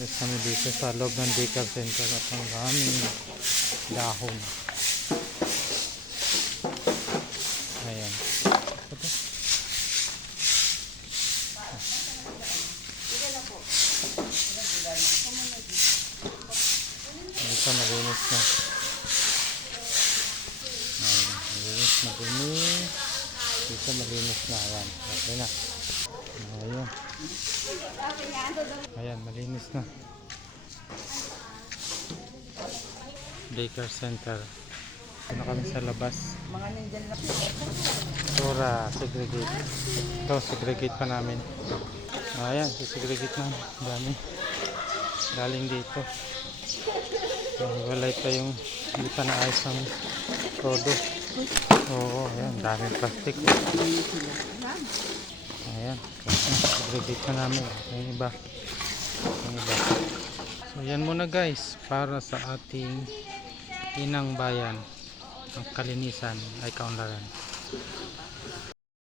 Yes, kami dito sa loob ng daycare center at ang daming dahon. Ayan. Ito. Dito malinis na. Ayan, malinis na dumi. Dito malinis na. Ayan, okay na. Ayan. Ayan, malinis na. Daycare center. Ano kami sa labas? Tura, segregate. Ito, segregate pa namin. Ayan, segregate na. Dami. Galing dito. Walay pa yung hindi pa naayos ng todo. Oo, ayan, daming plastic. Ayan, segregate na namin. Yung iba. Yung iba. So yan muna guys, para sa ating inang bayan, ang kalinisan ay kaunlaran.